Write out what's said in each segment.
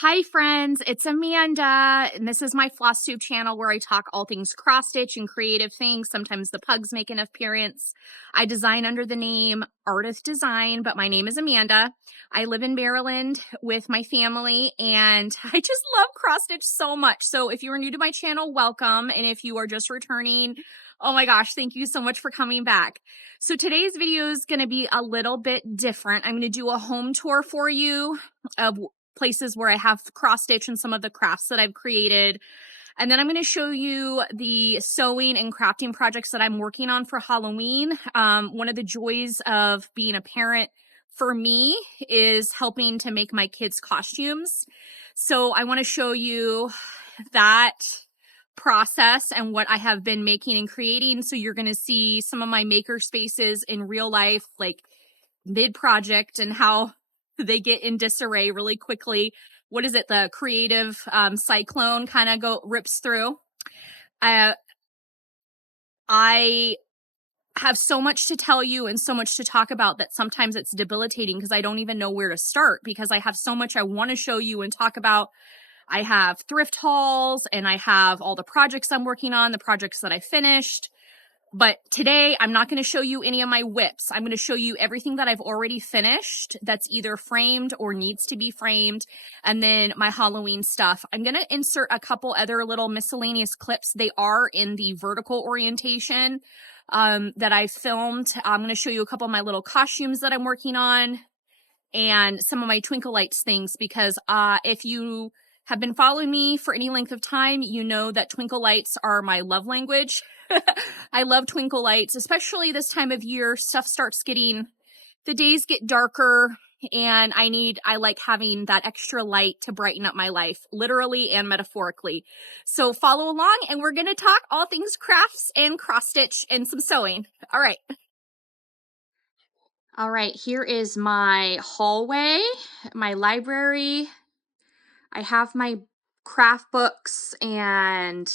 Hi friends, it's Amanda, and this is my Flosstube channel where I talk all things cross-stitch and creative things. Sometimes the pugs make an appearance. I design under the name Ardith Design, but my name is Amanda. I live in Maryland with my family, and I just love cross-stitch so much. So if you are new to my channel, welcome, and if you are just returning, oh my gosh, thank you so much for coming back. So today's video is going to be a little bit different. I'm going to do a home tour for you of places where I have cross stitch and some of the crafts that I've created. And then I'm going to show you the sewing and crafting projects that I'm working on for Halloween. One of the joys of being a parent for me is helping to make my kids' costumes. So I want to show you that process and what I have been making and creating. So you're going to see some of my maker spaces in real life, like mid-project, and how they get in disarray really quickly. What is it? The creative cyclone kind of rips through. I have so much to tell you and so much to talk about that sometimes it's debilitating because I don't even know where to start because I have so much I want to show you and talk about. I have thrift hauls and I have all the projects I'm working on, the projects that I finished. But today, I'm not going to show you any of my whips. I'm going to show you everything that I've already finished that's either framed or needs to be framed, and then my Halloween stuff. I'm going to insert a couple other little miscellaneous clips. They are in the vertical orientation that I filmed. I'm going to show you a couple of my little costumes that I'm working on and some of my Twinkle Lights things because if you have been following me for any length of time, you know that Twinkle Lights are my love language. I love twinkle lights, especially this time of year. Stuff starts getting, the days get darker, and I like having that extra light to brighten up my life, literally and metaphorically. So follow along, and we're going to talk all things crafts and cross stitch and some sewing. All right. All right, here is my hallway, my library. I have my craft books and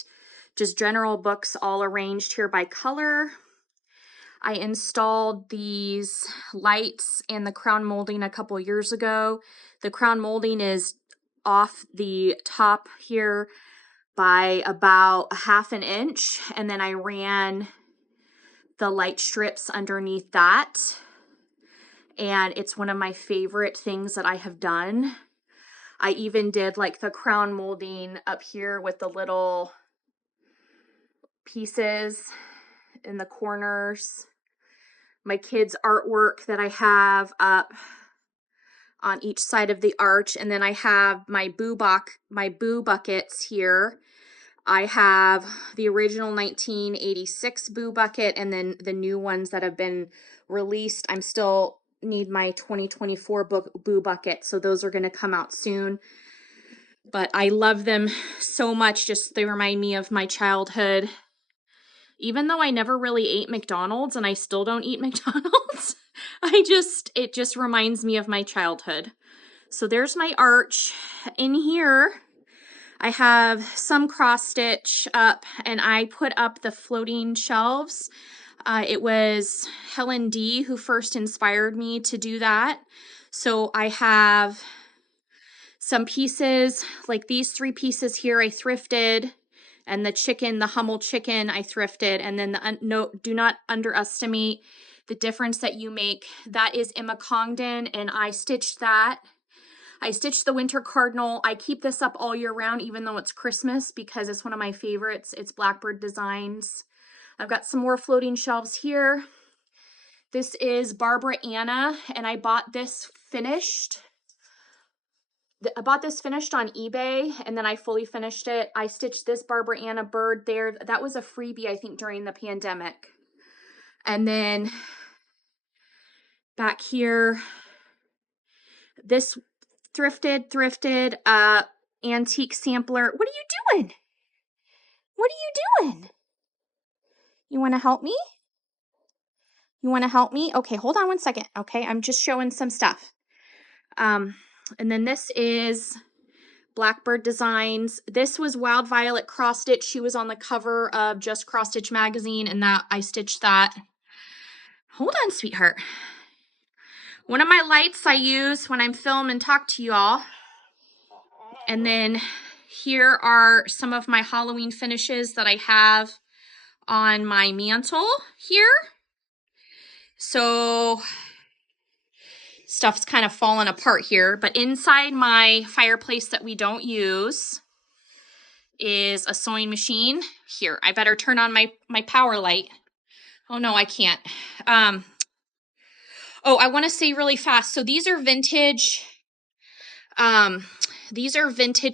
just general books all arranged here by color. I installed these lights and the crown molding a couple years ago. The crown molding is off the top here by about a ½ inch, and then I ran the light strips underneath that, and it's one of my favorite things that I have done. I even did like the crown molding up here with the little pieces in the corners. My kids' artwork that I have up on each side of the arch, and then I have my boo buckets here. I have the original 1986 boo bucket, and then the new ones that have been released. I'm still need my 2024 boo bucket, so those are going to come out soon. But I love them so much. Just they remind me of my childhood. Even though I never really ate McDonald's, and I still don't eat McDonald's, it just reminds me of my childhood. So there's my arch. In here, I have some cross stitch up, and I put up the floating shelves. It was Helen D who first inspired me to do that. So I have some pieces, like these 3 pieces here I thrifted. And the chicken, the Hummel chicken, I thrifted. And then do not underestimate the difference that you make. That is Emma Congdon, and I stitched that. I stitched the winter cardinal. I keep this up all year round, even though it's Christmas, because it's one of my favorites. It's Blackbird Designs. I've got some more floating shelves here. This is Barbara Anna, and I bought this finished. I bought this finished on eBay, and then I fully finished it. I stitched this Barbara Anna bird there. That was a freebie, I think, during the pandemic. And then back here, this thrifted antique sampler. What are you doing? What are you doing? You want to help me? You want to help me? Okay, hold on one second. Okay, I'm just showing some stuff. And then this is Blackbird Designs. This was Wild Violet cross stitch. She was on the cover of Just Cross Stitch magazine, and that I stitched that. Hold on, sweetheart. One of my lights I use when I'm filming and talk to you all. And then here are some of my Halloween finishes that I have on my mantle here. So stuff's kind of fallen apart here, but inside my fireplace that we don't use is a sewing machine. Here, I better turn on my power light. Oh no, I can't. Oh, I want to say really fast. So these are vintage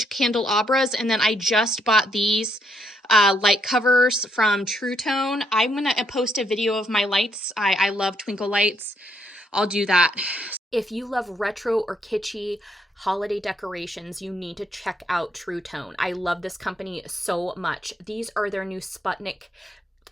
candelabras, and then I just bought these light covers from True Tone. I'm gonna post a video of my lights. I love twinkle lights. I'll do that. If you love retro or kitschy holiday decorations, you need to check out True Tone. I love this company so much. These are their new Sputnik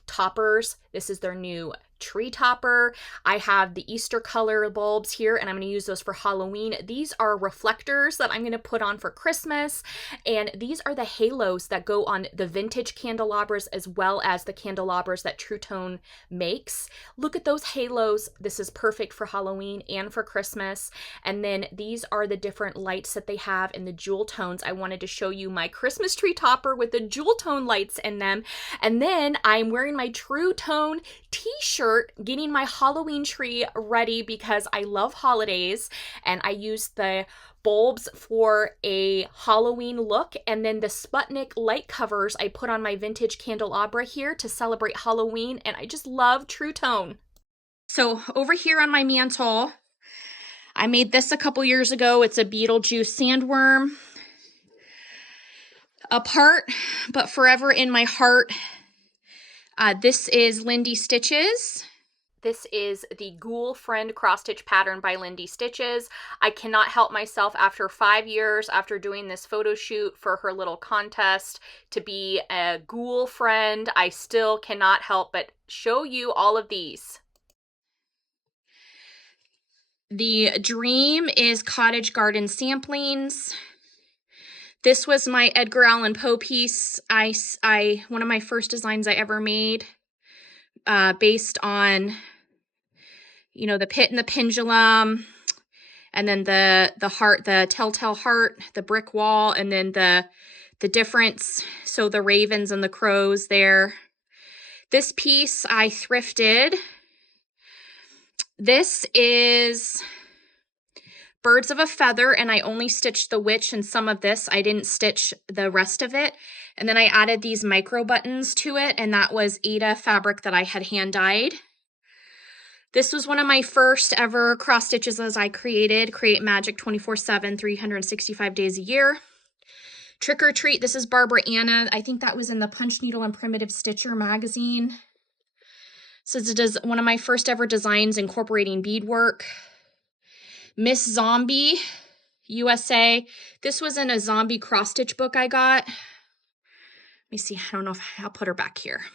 toppers. This is their new tree topper. I have the Easter color bulbs here, and I'm going to use those for Halloween. These are reflectors that I'm going to put on for Christmas, and these are the halos that go on the vintage candelabras as well as the candelabras that True Tone makes. Look at those halos. This is perfect for Halloween and for Christmas. And then these are the different lights that they have in the jewel tones. I wanted to show you my Christmas tree topper with the jewel tone lights in them. And then I'm wearing my True Tone t-shirt, getting my Halloween tree ready because I love holidays, and I use the bulbs for a Halloween look, and then the Sputnik light covers I put on my vintage candelabra here to celebrate Halloween, and I just love True Tone. So over here on my mantle, I made this a couple years ago. It's a Beetlejuice sandworm. Apart, but forever in my heart. This is Lindy Stitches. This is the Ghoul Friend cross stitch pattern by Lindy Stitches. I cannot help myself after 5 years after doing this photo shoot for her little contest to be a Ghoul Friend. I still cannot help but show you all of these. The Dream is Cottage Garden Samplings. This was my Edgar Allan Poe piece. One of my first designs I ever made, based on, you know, the pit and the pendulum, and then the heart, the telltale heart, the brick wall, and then the difference. So the ravens and the crows there. This piece I thrifted. This is Birds of a Feather, and I only stitched the witch and some of this. I didn't stitch the rest of it. And then I added these micro buttons to it, and that was Ada fabric that I had hand dyed. This was one of my first ever cross stitches as I create magic 24/7, 365 days a year. Trick or Treat, this is Barbara Anna. I think that was in the Punch Needle and Primitive Stitcher magazine. So this is one of my first ever designs incorporating beadwork. Miss Zombie USA. This was in a zombie cross stitch book I got. Let me see. I don't know if I'll put her back here.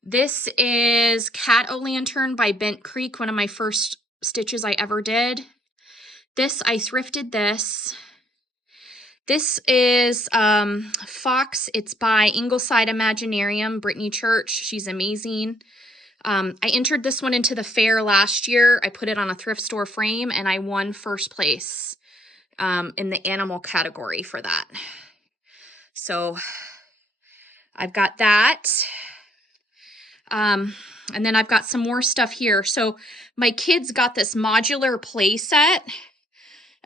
This is Cat-O-Lantern by Bent Creek, one of my first stitches I ever did. This, I thrifted this. This is Fox. It's by Ingleside Imaginarium, Brittany Church. She's amazing. I entered this one into the fair last year. I put it on a thrift store frame, and I won first place in the animal category for that. So I've got that. And then I've got some more stuff here. So my kids got this modular play set.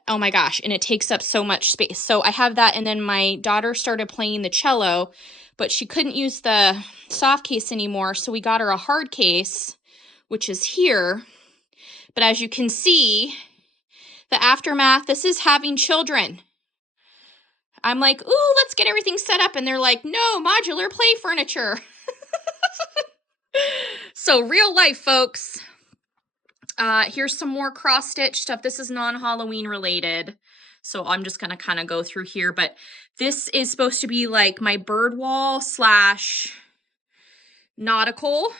Oh my gosh, and it takes up so much space. So I have that, and then my daughter started playing the cello, but she couldn't use the soft case anymore, so we got her a hard case, which is here. But as you can see, the aftermath, this is having children. I'm like, ooh, let's get everything set up, and they're like, no, modular play furniture. So real life, folks. Here's some more cross stitch stuff. This is non-Halloween related, so I'm just gonna kind of go through here, but this is supposed to be like my bird wall slash nautical.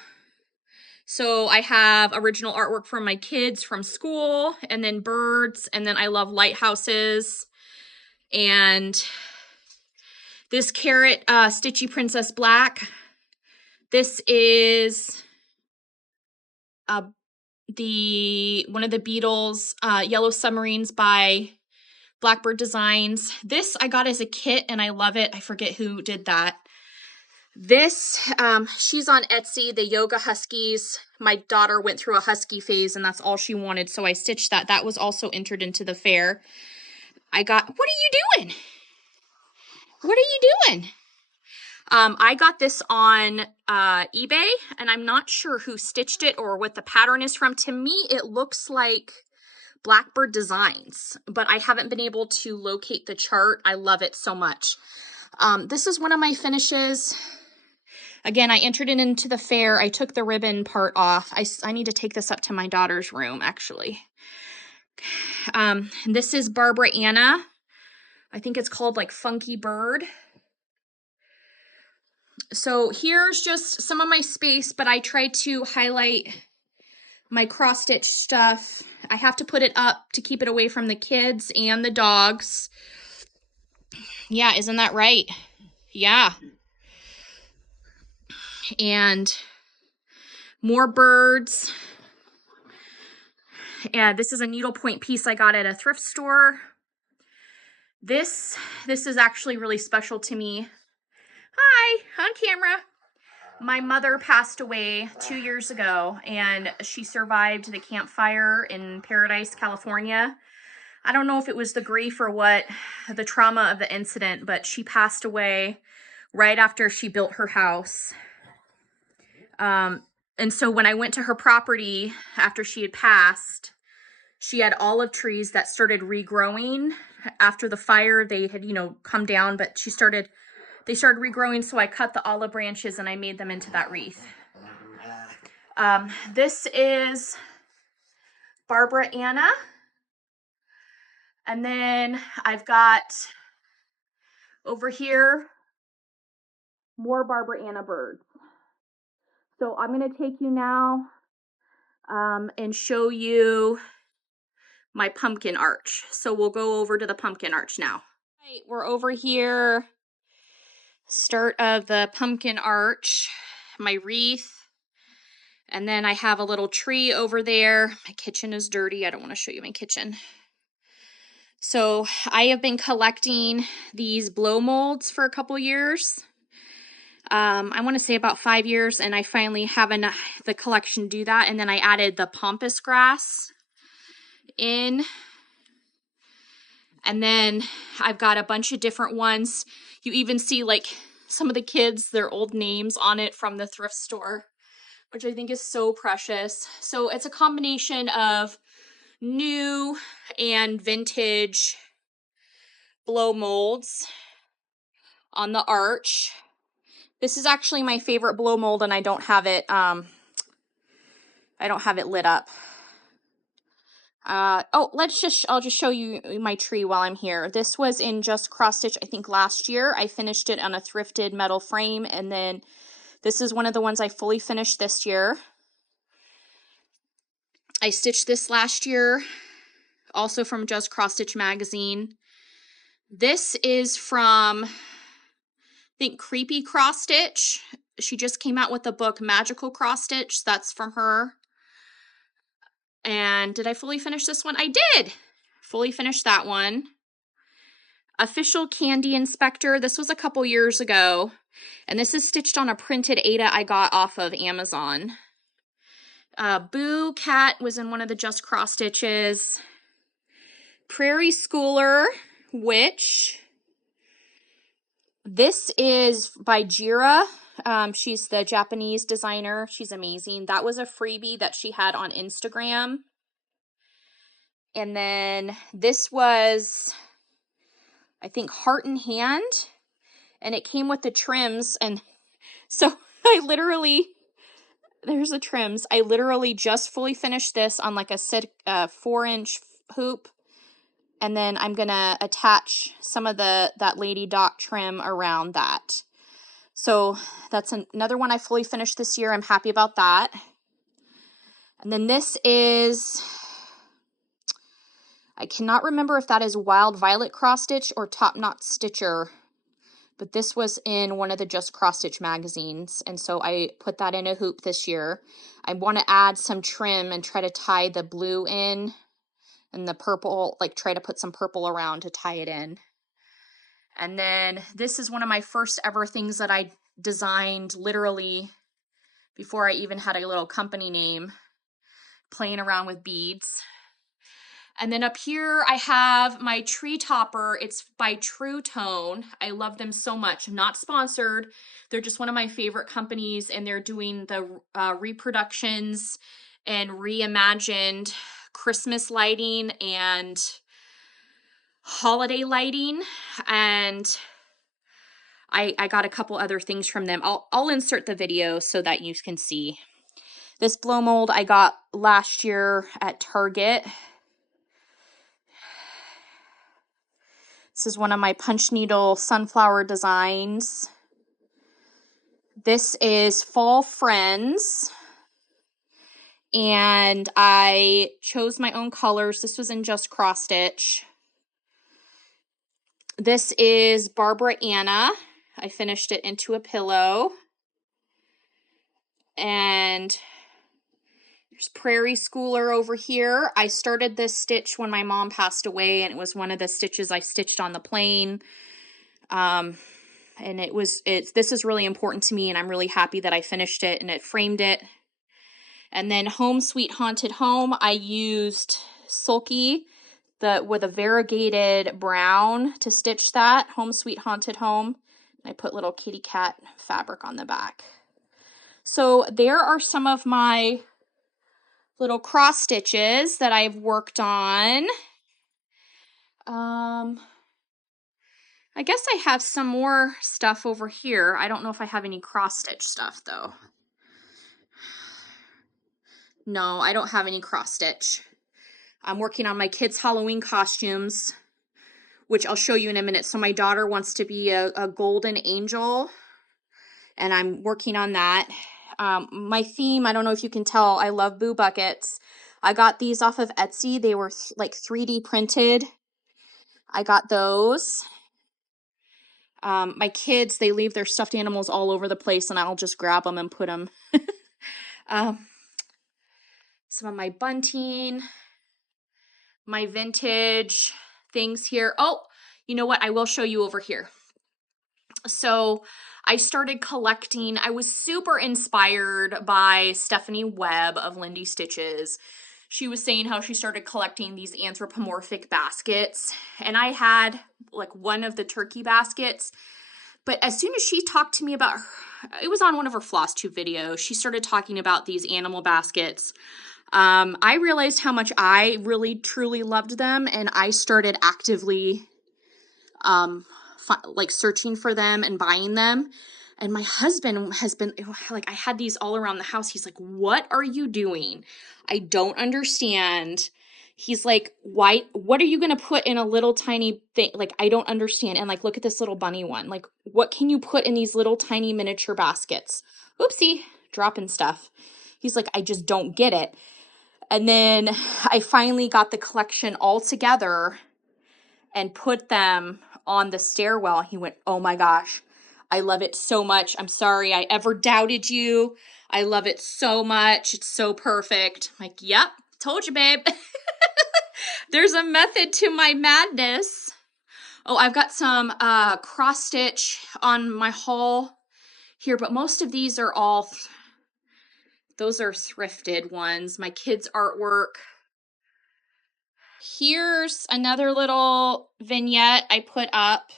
So I have original artwork from my kids from school, and then birds, and then I love lighthouses. And this Carrot Stitchy Princess Black. This is one of the Beatles, Yellow Submarines by Blackbird Designs. This I got as a kit and I love it. I forget who did that. This, she's on Etsy, the Yoga Huskies. My daughter went through a husky phase and that's all she wanted, so I stitched that. That was also entered into the fair. I got, what are you doing? What are you doing? I got this on eBay, and I'm not sure who stitched it or what the pattern is from. To me, it looks like Blackbird Designs, but I haven't been able to locate the chart. I love it so much. This is one of my finishes. Again, I entered it into the fair. I took the ribbon part off. I need to take this up to my daughter's room, actually. This is Barbara Anna. I think it's called like Funky Bird. So here's just some of my space, but I tried to highlight my cross stitch stuff. I have to put it up to keep it away from the kids and the dogs. Yeah, isn't that right? Yeah. And more birds. And this is a needlepoint piece I got at a thrift store. This is actually really special to me. Hi, on camera. My mother passed away 2 years ago, and she survived the campfire in Paradise, California. I don't know if it was the grief or what, the trauma of the incident, but she passed away right after she built her house. And so when I went to her property after she had passed, she had olive trees that started regrowing after the fire. They had, you know, come down, but they started regrowing, so I cut the olive branches and I made them into that wreath. This is Barbara Anna. And then I've got over here more Barbara Anna birds. So I'm going to take you now and show you my pumpkin arch. So we'll go over to the pumpkin arch now. Right, we're over here. Start of the pumpkin arch, my wreath. And then I have a little tree over there. My kitchen is dirty. I don't want to show you my kitchen. So I have been collecting these blow molds for a couple years. I want to say about 5 years, and I finally have the collection do that. And then I added the pampas grass in. And then I've got a bunch of different ones. You even see like some of the kids, their old names on it from the thrift store, which I think is so precious. So it's a combination of new and vintage blow molds on the arch. This is actually my favorite blow mold, and I don't have it lit up. Oh, I'll just show you my tree while I'm here. This was in just cross stitch, I think last year. I finished it on a thrifted metal frame, and then this is one of the ones I fully finished this year. I stitched this last year, also from Just Cross Stitch magazine. This is from, I think, Creepy Cross Stitch. She just came out with the book Magical Cross Stitch. That's from her. And did I fully finish this one? I did! Fully finished that one. Official Candy Inspector. This was a couple years ago. And this is stitched on a printed Ada I got off of Amazon. Boo Cat was in one of the Just Cross Stitches. Prairie Schooler Witch. This is by Jira. She's the Japanese designer. She's amazing. That was a freebie that she had on Instagram. And then this was, I think, Heart in Hand. And it came with the trims. And so I literally, there's the trims. I literally just fully finished this on like a 4-inch hoop. And then I'm going to attach some of that Lady Doc trim around that. So that's another one I fully finished this year. I'm happy about that. And then this is, I cannot remember if that is Wild Violet Cross Stitch or Top Knot Stitcher. But this was in one of the Just Cross Stitch magazines. And so I put that in a hoop this year. I want to add some trim and try to tie the blue in And the purple, like try to put some purple around to tie it in. And then this is one of my first ever things that I designed literally before I even had a little company name, playing around with beads. And then up here I have my tree topper. It's by True Tone. I love them so much. I'm not sponsored. They're just one of my favorite companies, and they're doing the reproductions and reimagined Christmas lighting and holiday lighting. And I got a couple other things from them. I'll insert the video so that you can see. This blow mold I got last year at Target. This is one of my punch needle sunflower designs. This is Fall Friends. And I chose my own colors. This was in just cross stitch. This is Barbara Anna. I finished it into a pillow. And there's Prairie Schooler over here. I started this stitch when my mom passed away, and it was one of the stitches I stitched on the plane. And this is really important to me, and I'm really happy that I finished it and it framed it. And then Home Sweet Haunted Home, I used Sulky with a variegated brown to stitch that. Home Sweet Haunted Home. I put little kitty cat fabric on the back. So there are some of my little cross stitches that I've worked on. I guess I have some more stuff over here. I don't know if I have any cross stitch stuff though. No, I don't have any cross stitch. I'm working on my kids' Halloween costumes, which I'll show you in a minute. So my daughter wants to be a golden angel, and I'm working on that. My theme, I don't know if you can tell, I love boo buckets. I got these off of Etsy. They were like 3D printed. I got those. My kids, they leave their stuffed animals all over the place, and I'll just grab them and put them. Some of my bunting, my vintage things here. Oh, you know what? I will show you over here. So I started collecting. I was super inspired by Stephanie Webb of Lindy Stitches. She was saying how she started collecting these anthropomorphic baskets, and I had like one of the turkey baskets. But as soon as she talked to me about it was on one of her Flosstube videos, she started talking about these animal baskets. I realized how much I really truly loved them, and I started actively like searching for them and buying them. And my husband has been like, I had these all around the house. He's like, what are you doing? I don't understand. He's like, why, what are you going to put in a little tiny thing? Like, I don't understand. And like, look at this little bunny one. Like, what can you put in these little tiny miniature baskets? Oopsie, dropping stuff. He's like, I just don't get it. And then I finally got the collection all together and put them on the stairwell. He went, oh my gosh, I love it so much. I'm sorry I ever doubted you. I love it so much. It's so perfect. I'm like, yep, told you, babe. There's a method to my madness. Oh, I've got some cross stitch on my haul here, but most of these are all, those are thrifted ones. My kids' artwork. Here's another little vignette I put up.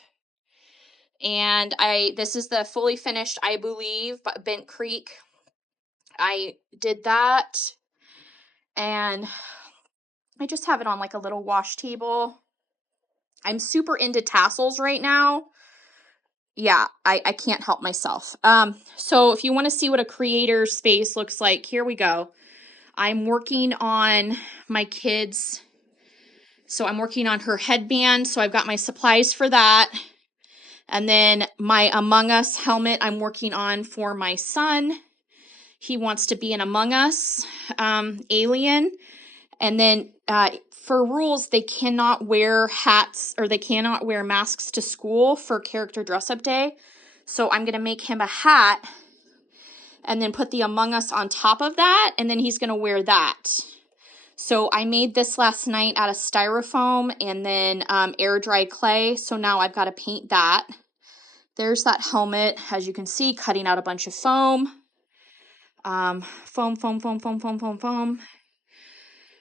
And this is the fully finished, I believe, by Bent Creek. I did that. And I just have it on like a little wash table. I'm super into tassels right now. Yeah, I can't help myself. So if you want to see what a creator space looks like, here we go. I'm working on my kids. So I'm working on her headband. So I've got my supplies for that. And then my Among Us helmet I'm working on for my son. He wants to be an Among Us alien. And then for rules, they cannot wear hats or they cannot wear masks to school for character dress-up day. So I'm going to make him a hat and then put the Among Us on top of that. And then he's going to wear that. So I made this last night out of styrofoam and then air dry clay. So now I've got to paint that. There's that helmet, as you can see, cutting out a bunch of foam. Foam.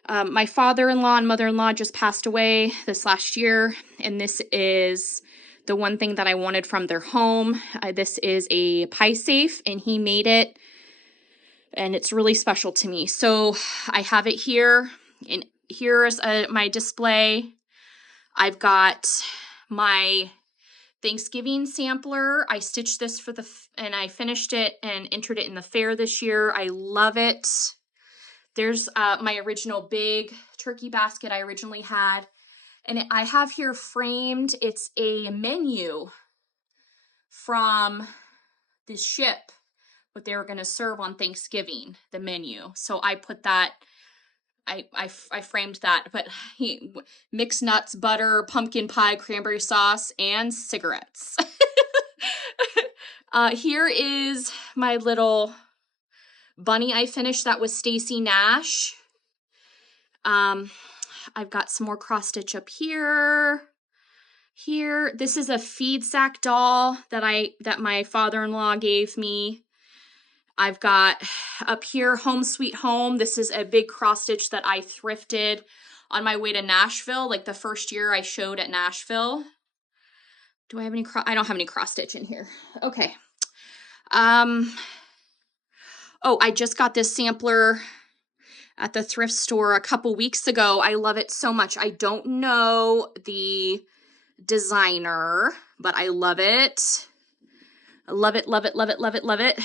My father-in-law and mother-in-law just passed away this last year, and this is the one thing that I wanted from their home. This is a pie safe, and he made it, and it's really special to me. So I have it here, and here's my display. I've got my Thanksgiving sampler. I stitched this for and I finished it and entered it in the fair this year. I love it. There's my original big turkey basket I originally had. And I have here framed, it's a menu from the ship, what they were going to serve on Thanksgiving, the menu. So I put that, I framed that, but mixed nuts, butter, pumpkin pie, cranberry sauce, and cigarettes. Here is my little bunny I finished. That was Stacy Nash. I've got some more cross stitch up here. Here, this is a feed sack doll that my father-in-law gave me. I've got up here Home Sweet Home. This is a big cross stitch that I thrifted on my way to Nashville, like the first year I showed at Nashville. Do I have any I don't have any cross stitch in here. Okay. Oh, I just got this sampler at the thrift store a couple weeks ago. I love it so much. I don't know the designer, but I love it. I love it, love it, love it, love it, love it.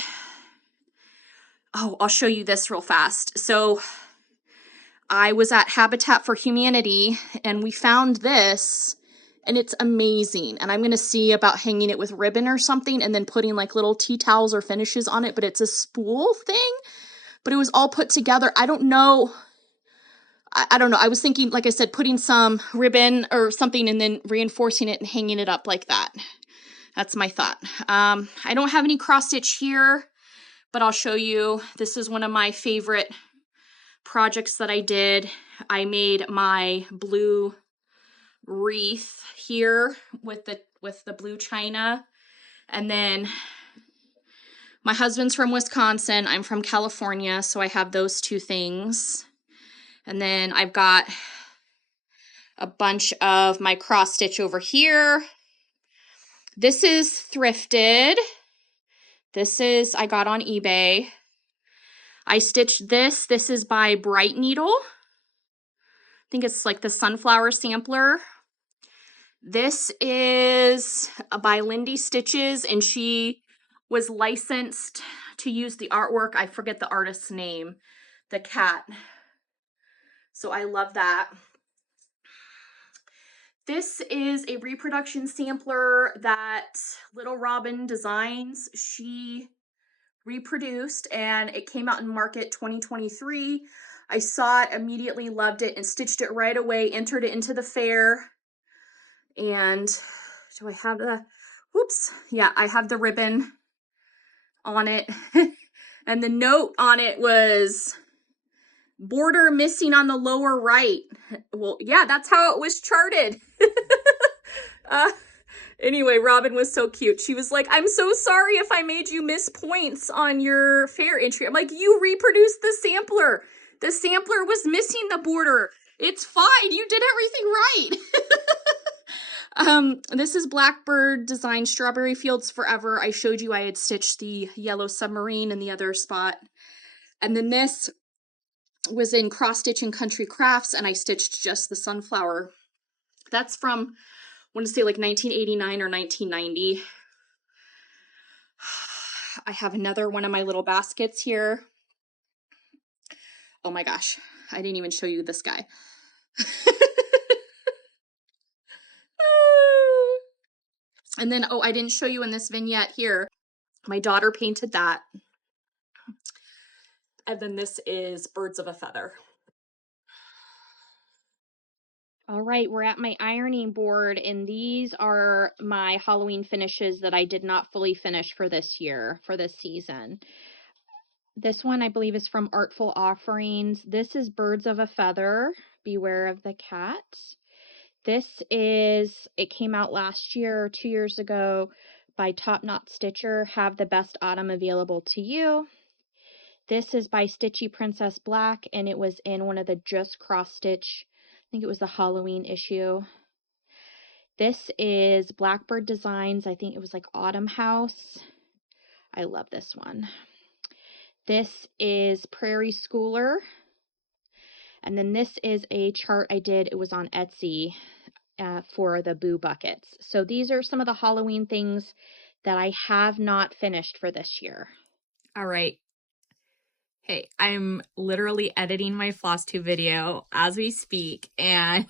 Oh, I'll show you this real fast. So I was at Habitat for Humanity and we found this and it's amazing. And I'm going to see about hanging it with ribbon or something and then putting like little tea towels or finishes on it, but it's a spool thing, but it was all put together. I don't know. I don't know. I was thinking, like I said, putting some ribbon or something and then reinforcing it and hanging it up like that. That's my thought. I don't have any cross stitch here, but I'll show you. This is one of my favorite projects that I did. I made my blue wreath here with the blue china. And then my husband's from Wisconsin. I'm from California, so I have those two things. And then I've got a bunch of my cross stitch over here. This is thrifted. This is, I got on eBay. I stitched this. This is by Bright Needle. I think it's like the sunflower sampler. This is by Lindy Stitches, and she was licensed to use the artwork. I forget the artist's name, the cat. So I love that. This is a reproduction sampler that Little Robin Designs, she reproduced, and it came out in market 2023. I saw it, immediately loved it, and stitched it right away, entered it into the fair. And do I have the, whoops, yeah, I have the ribbon on it. And the note on it was, border missing on the lower right. Well, yeah, that's how it was charted. Anyway, Robin was so cute. She was like, I'm so sorry if I made you miss points on your fair entry. I'm like, you reproduced the sampler. The sampler was missing the border. It's fine. You did everything right. This is Blackbird Design Strawberry Fields Forever. I showed you I had stitched the yellow submarine in the other spot. And then this was in Cross Stitch and Country Crafts, and I stitched just the sunflower. That's from, I want to say like 1989 or 1990. I have another one of my little baskets here. Oh my gosh, I didn't even show you this guy. And then, oh, I didn't show you in this vignette here. My daughter painted that. And then this is Birds of a Feather. All right, we're at my ironing board, and these are my Halloween finishes that I did not fully finish for this year, for this season. This one I believe is from Artful Offerings. This is Birds of a Feather, Beware of the Cat. This is, it came out last year or 2 years ago by Top Knot Stitcher, Have the Best Autumn Available to You. This is by Stitchy Princess Black, and it was in one of the Just Cross Stitch, I think it was the Halloween issue. This is Blackbird Designs, I think it was like Autumn House. I love this one. This is Prairie Schooler. And then this is a chart I did, it was on Etsy for the Boo Buckets. So these are some of the Halloween things that I have not finished for this year. All right. Hey, I'm literally editing my Flosstube video as we speak, and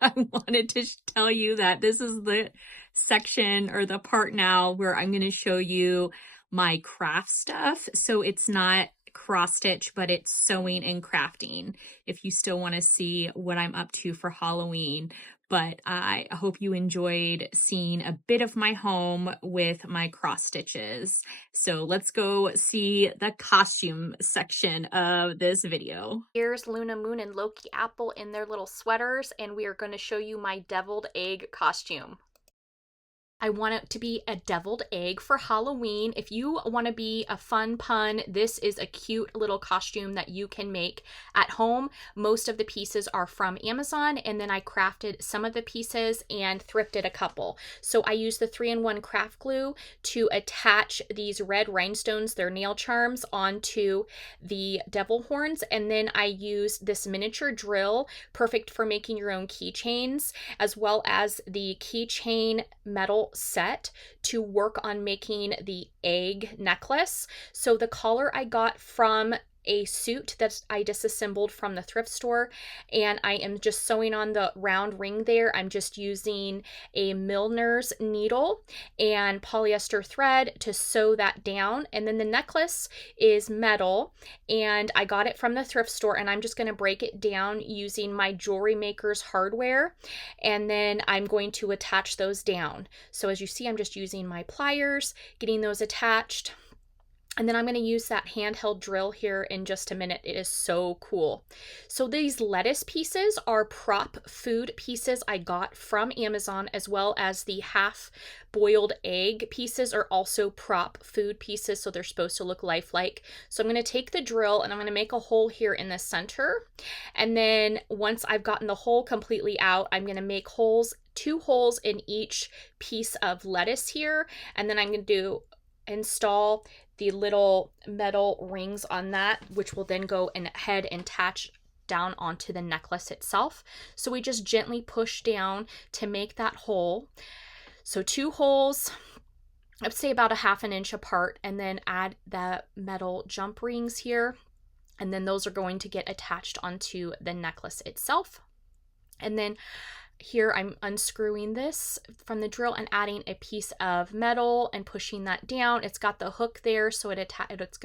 I wanted to tell you that this is the section or the part now where I'm going to show you my craft stuff. So it's not cross stitch, but it's sewing and crafting if you still want to see what I'm up to for Halloween. But I hope you enjoyed seeing a bit of my home with my cross stitches. So let's go see the costume section of this video. Here's Luna Moon and Loki Apple in their little sweaters, and we are going to show you my deviled egg costume. I want it to be a deviled egg for Halloween. If you want to be a fun pun, this is a cute little costume that you can make at home. Most of the pieces are from Amazon, and then I crafted some of the pieces and thrifted a couple. So I used the 3-in-1 craft glue to attach these red rhinestones, their nail charms, onto the devil horns, and then I used this miniature drill, perfect for making your own keychains, as well as the keychain metal set to work on making the egg necklace. So the collar I got from a suit that I disassembled from the thrift store, and I am just sewing on the round ring there. I'm just using a milliner's needle and polyester thread to sew that down, and then the necklace is metal, and I got it from the thrift store, and I'm just going to break it down using my jewelry maker's hardware, and then I'm going to attach those down. So as you see, I'm just using my pliers, getting those attached. And then I'm going to use that handheld drill here in just a minute. It is so cool. So these lettuce pieces are prop food pieces I got from Amazon, as well as the half boiled egg pieces are also prop food pieces. So they're supposed to look lifelike. So I'm going to take the drill and I'm going to make a hole here in the center. And then once I've gotten the hole completely out, I'm going to make holes, 2 holes in each piece of lettuce here. And then I'm going to install the little metal rings on that, which will then go ahead and attach down onto the necklace itself. So we just gently push down to make that hole. So 2 holes, I'd say about a 1/2 inch apart, and then add the metal jump rings here. And then those are going to get attached onto the necklace itself. And then here I'm unscrewing this from the drill and adding a piece of metal and pushing that down. It's got the hook there, so it's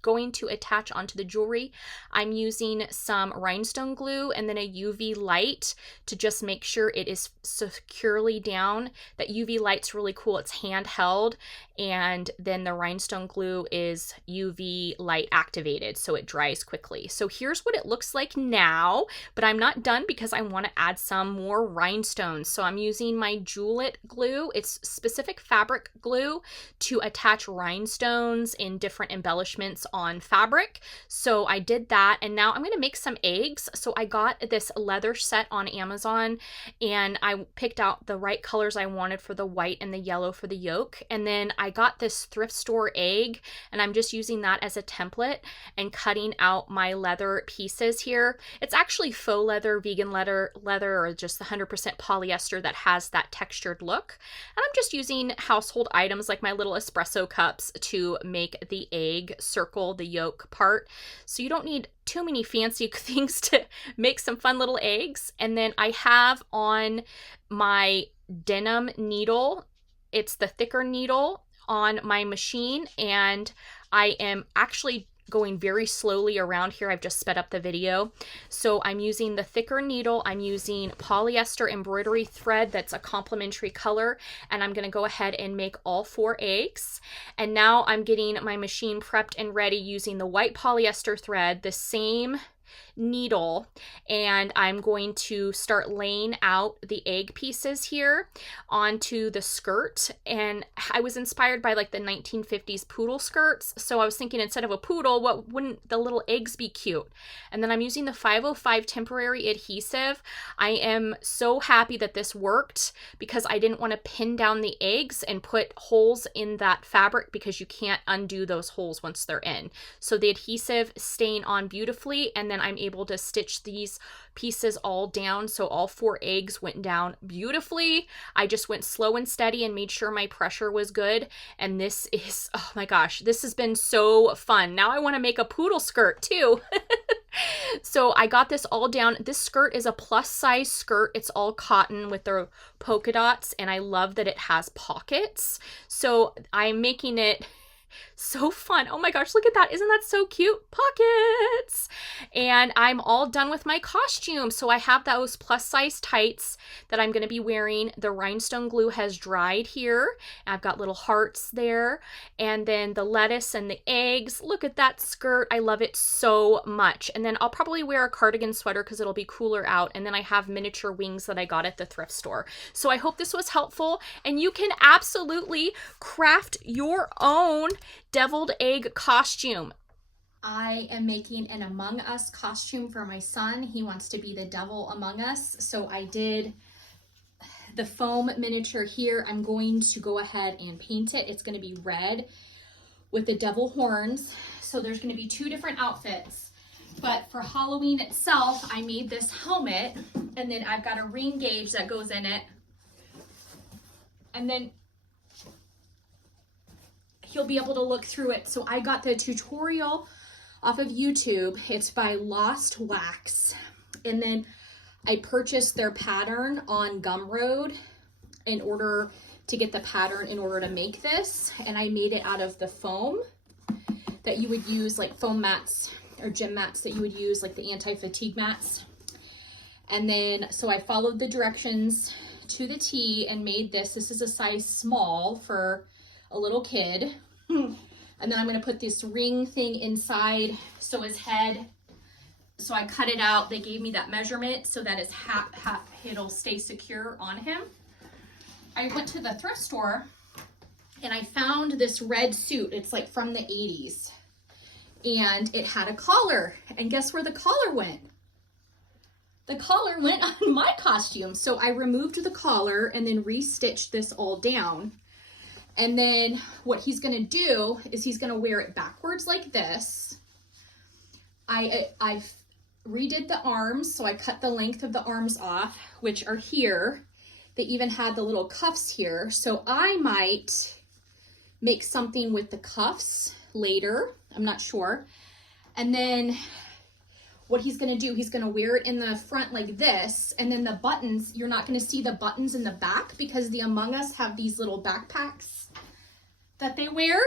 going to attach onto the jewelry. I'm using some rhinestone glue and then a UV light to just make sure it is securely down. That UV light's really cool. It's handheld, and then the rhinestone glue is UV light activated, so it dries quickly. So here's what it looks like now, but I'm not done because I want to add some more rhinestones. So I'm using my Jewel-It glue. It's specific fabric glue to attach rhinestones in different embellishments on fabric. So I did that, and now I'm going to make some eggs. So I got this leather set on Amazon, and I picked out the right colors I wanted for the white and the yellow for the yolk. And then I got this thrift store egg, and I'm just using that as a template and cutting out my leather pieces here. It's actually faux leather, vegan leather, or just 100% polyester that has that textured look. And I'm just using household items like my little espresso cups to make the egg circle the yolk part. So you don't need too many fancy things to make some fun little eggs. And then I have on my denim needle, it's the thicker needle on my machine, and I am actually going very slowly around here. I've just sped up the video. So I'm using the thicker needle. I'm using polyester embroidery thread that's a complementary color, and I'm gonna go ahead and make all 4 eggs. And now I'm getting my machine prepped and ready using the white polyester thread, the same needle, and I'm going to start laying out the egg pieces here onto the skirt. And I was inspired by like the 1950s poodle skirts, so I was thinking instead of a poodle, what wouldn't the little eggs be cute? And then I'm using the 505 temporary adhesive. I am so happy that this worked because I didn't want to pin down the eggs and put holes in that fabric because you can't undo those holes once they're in. So the adhesive staying on beautifully, and then I'm able to stitch these pieces all down. So all 4 eggs went down beautifully. I just went slow and steady and made sure my pressure was good. And this is, oh my gosh, this has been so fun. Now I want to make a poodle skirt too. So I got this all down. This skirt is a plus size skirt. It's all cotton with the polka dots, and I love that it has pockets. So I'm making it so fun. Oh my gosh, look at that. Isn't that so cute? Pockets. And I'm all done with my costume. So I have those plus size tights that I'm going to be wearing. The rhinestone glue has dried here. I've got little hearts there. And then the lettuce and the eggs. Look at that skirt. I love it so much. And then I'll probably wear a cardigan sweater because it'll be cooler out. And then I have miniature wings that I got at the thrift store. So I hope this was helpful, and you can absolutely craft your own deviled egg costume. I am making an Among Us costume for my son. He wants to be the devil among us. So I did the foam miniature here. I'm going to go ahead and paint it. It's going to be red with the devil horns. So there's going to be 2 different outfits. But for Halloween itself, I made this helmet, and then I've got a ring gauge that goes in it. And then he'll be able to look through it. So I got the tutorial off of YouTube. It's by Lost Wax. And then I purchased their pattern on Gumroad in order to get the pattern in order to make this. And I made it out of the foam that you would use, like foam mats or gym mats that you would use, like the anti-fatigue mats. And then, so I followed the directions to the T and made this. This is a size small for a little kid. And then I'm going to put this ring thing inside. So his head, so I cut it out. They gave me that measurement so that his it'll stay secure on him. I went to the thrift store and I found this red suit. It's like from the 80s. And it had a collar. And guess where the collar went? The collar went on my costume. So I removed the collar and then restitched this all down. And then what he's going to do is he's going to wear it backwards like this. I redid the arms, so I cut the length of the arms off, which are here. They even had the little cuffs here. So I might make something with the cuffs later. I'm not sure. And then what he's going to do, he's going to wear it in the front like this. And then the buttons, you're not going to see the buttons in the back because the Among Us have these little backpacks that they wear.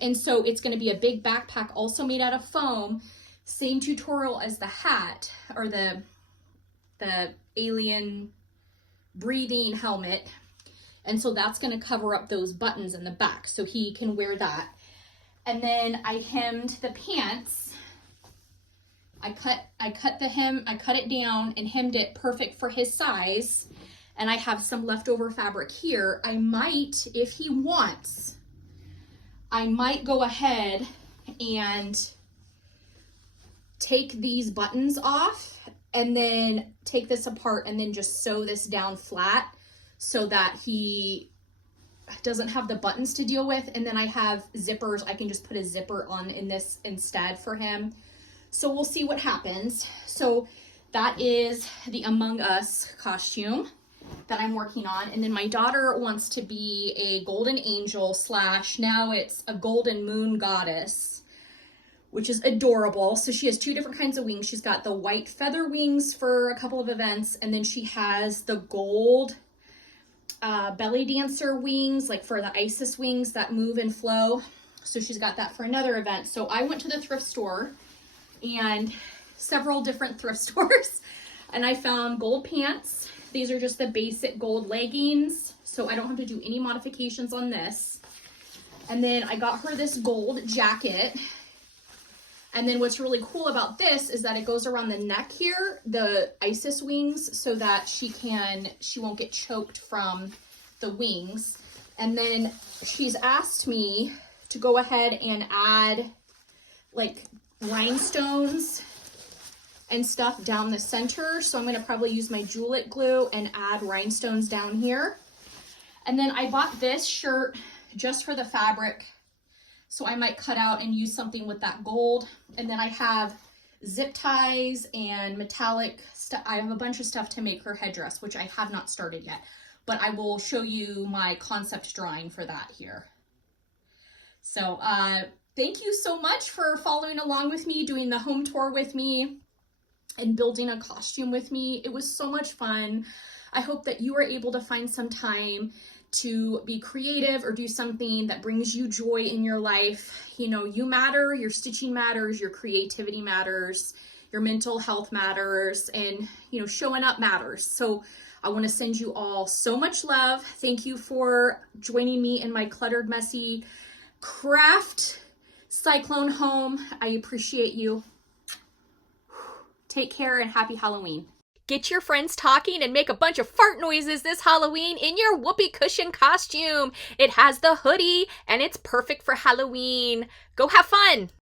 And so it's going to be a big backpack also made out of foam. Same tutorial as the hat or the alien breathing helmet. And so that's going to cover up those buttons in the back so he can wear that. And then I hemmed the pants. I cut the hem, I cut it down and hemmed it perfect for his size. And I have some leftover fabric here. I might, if he wants, I might go ahead and take these buttons off and then take this apart and then just sew this down flat so that he doesn't have the buttons to deal with. And then I have zippers. I can just put a zipper on in this instead for him. So we'll see what happens. So that is the Among Us costume that I'm working on. And then my daughter wants to be a golden angel / now it's a golden moon goddess, which is adorable. So she has 2 different kinds of wings. She's got the white feather wings for a couple of events. And then she has the gold belly dancer wings, like for the Isis wings that move and flow. So she's got that for another event. So I went to the thrift store, and several different thrift stores, and I found gold pants. These are just the basic gold leggings, so I don't have to do any modifications on this. And then I got her this gold jacket. And then what's really cool about this is that it goes around the neck here, the Isis wings, so that she won't get choked from the wings. And then she's asked me to go ahead and add like rhinestones and stuff down the center. So I'm going to probably use my Julep glue and add rhinestones down here. And then I bought this shirt just for the fabric, so I might cut out and use something with that gold. And then I have zip ties and metallic stuff. I have a bunch of stuff to make her headdress, which I have not started yet, but I will show you my concept drawing for that here. So thank you so much for following along with me, doing the home tour with me, and building a costume with me. It was so much fun. I hope that you were able to find some time to be creative or do something that brings you joy in your life. You know, you matter, your stitching matters, your creativity matters, your mental health matters, and, you know, showing up matters. So I want to send you all so much love. Thank you for joining me in my cluttered, messy craft cyclone home. I appreciate you. Take care and happy Halloween. Get your friends talking and make a bunch of fart noises this Halloween in your whoopee cushion costume. It has the hoodie and it's perfect for Halloween. Go have fun.